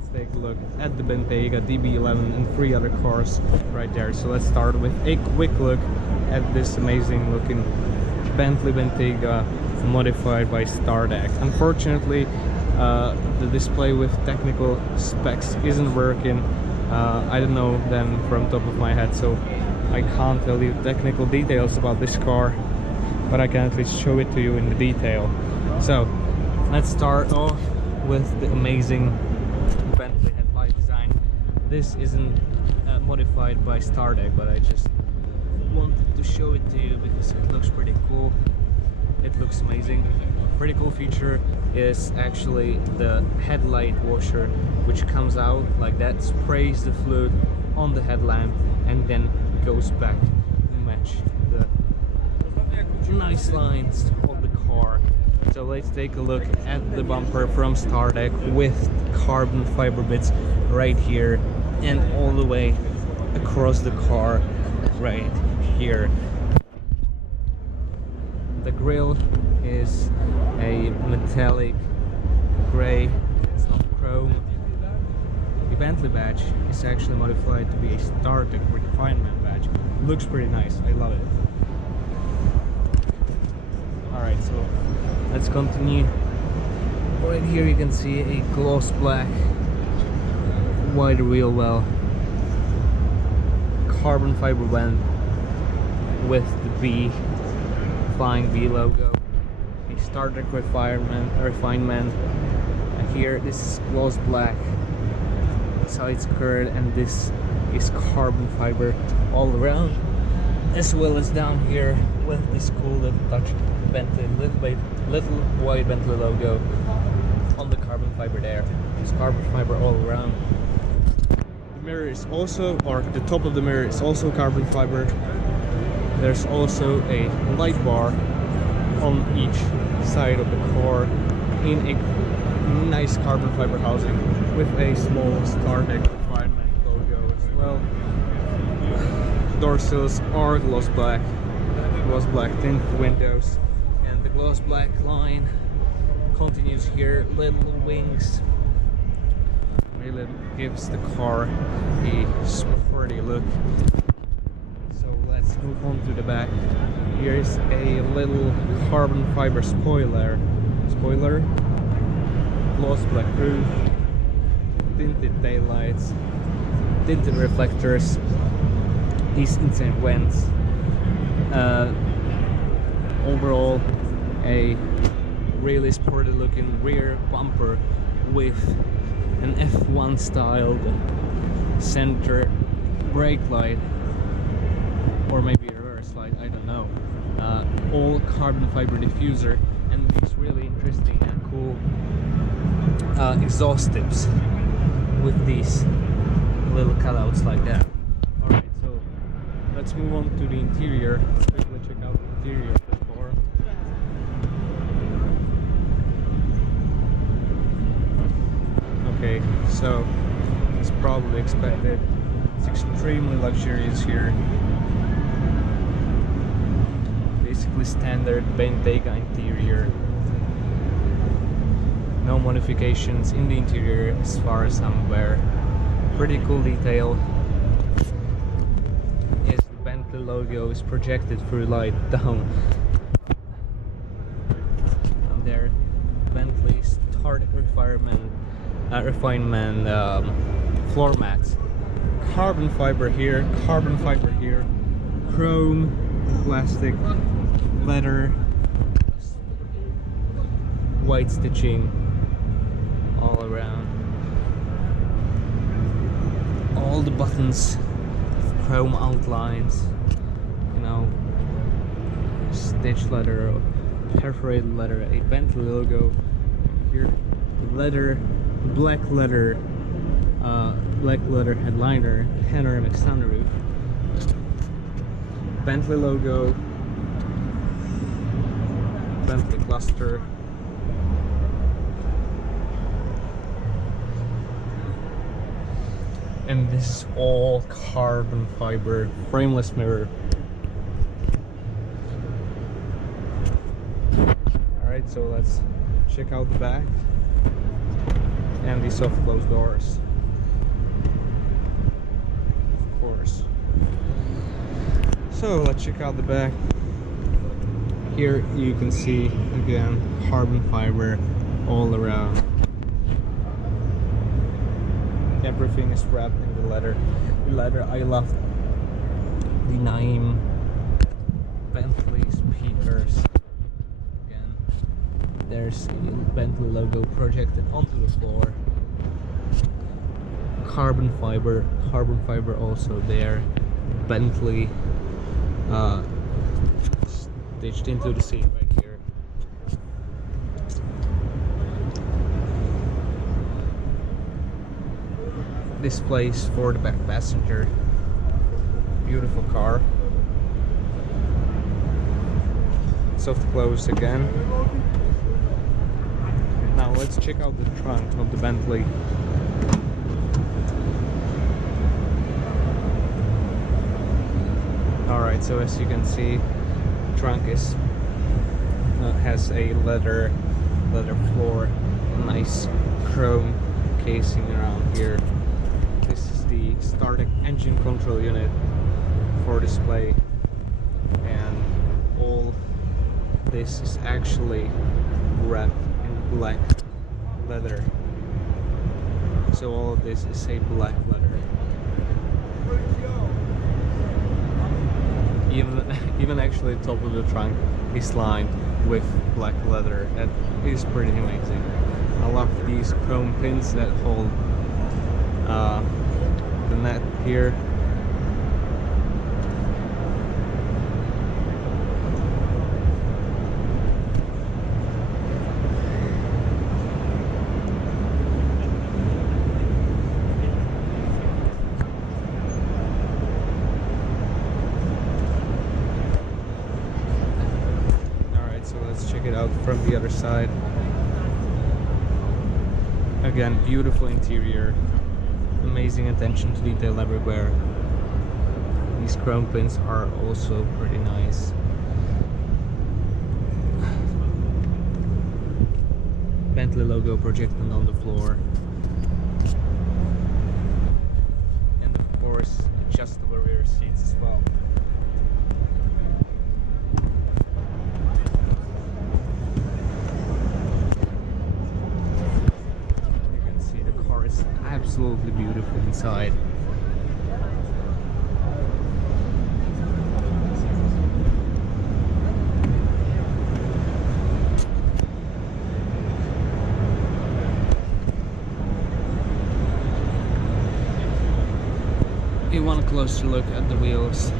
let's take a look at the Bentayga DB11 and 3 other cars right there. So let's start with a quick look at this amazing looking Bentley Bentayga modified by STARTECH. Unfortunately, the display with technical specs isn't working. I don't know them from top of my head, so I can't tell you technical details about this car, but I can at least show it to you in the detail. So let's start off with the amazing Bentley headlight design. This isn't modified by STARTECH, but I just wanted to show it to you because it looks pretty cool. It looks amazing. Pretty cool feature is actually the headlight washer, which comes out like that, sprays the fluid on the headlamp and then goes back to match the nice lines of the car. So let's take a look at the bumper from STARTECH with carbon fiber bits right here and all the way across the car right here. The grille is a metallic gray, it's not chrome. The Bentley badge is actually modified to be a STARTECH refinement badge. Looks pretty nice, I love it. Alright, so let's continue. Right here you can see a gloss black wide wheel well, carbon fiber band with the B, flying V logo, a STARTECH refinement, and here this is gloss black side skirt, and this is carbon fiber all around, as well as down here with this cool little touch Bentley, little white Bentley logo on the carbon fiber there. It's carbon fiber all around. The mirror is also, or the top of the mirror is also carbon fiber. There's also a light bar on each side of the car in a nice carbon fiber housing with a small STARTECH refinement logo as well. Door sills are gloss black tint windows, and the gloss black line continues here. Little wings really gives the car a sporty look. So let's move on to the back. Here is a little carbon fiber spoiler, gloss black roof, tinted taillights, tinted reflectors, these insane vents. Overall, a really sporty looking rear bumper with an F1 styled center brake light, or maybe a reverse light, I don't know. All carbon fiber diffuser, and these really interesting and cool exhaust tips with these little cutouts like that. Alright, so let's move on to the interior. Let's quickly check out the interior of the car. Okay, so it's probably expected. It's extremely luxurious here. Basically standard Bentayga interior. No modifications in the interior as far as I'm aware. Pretty cool detail. Yes, the Bentley logo is projected through light down. And there, Bentley STARTECH refinement floor mats. Carbon fiber here, chrome, plastic, leather, white stitching all around. All the buttons, chrome outlines, you know, stitched leather, perforated leather, a Bentley logo here, leather, black leather headliner, panoramic sunroof, Bentley logo, Bentley cluster, and this is all carbon fiber frameless mirror. Alright, so let's check out the back. and the soft closed doors, of course. So let's check out the back. Here you can see again carbon fiber all around. Everything is wrapped in the leather. The leather, I love the name Bentley speakers. Again, there's the Bentley logo projected onto the floor. Carbon fiber also there. Bentley stitched into the seat right here. Displays for the back passenger. Beautiful car. Soft close again. Now let's check out the trunk of the Bentley. Alright, so as you can see, the trunk is has a leather floor, nice chrome casing around here. This is the STARTECH engine control unit for display, and all this is actually wrapped in black leather. So all of this is a black leather. Even actually the top of the trunk is lined with black leather. That is pretty amazing. I love these chrome pins that hold the net here. Check it out from the other side. Again, beautiful interior, amazing attention to detail everywhere. These chrome pins are also pretty nice. Bentley logo projected on the floor, and of course adjustable rear seats as well. Absolutely beautiful inside. You want a closer look at the wheels.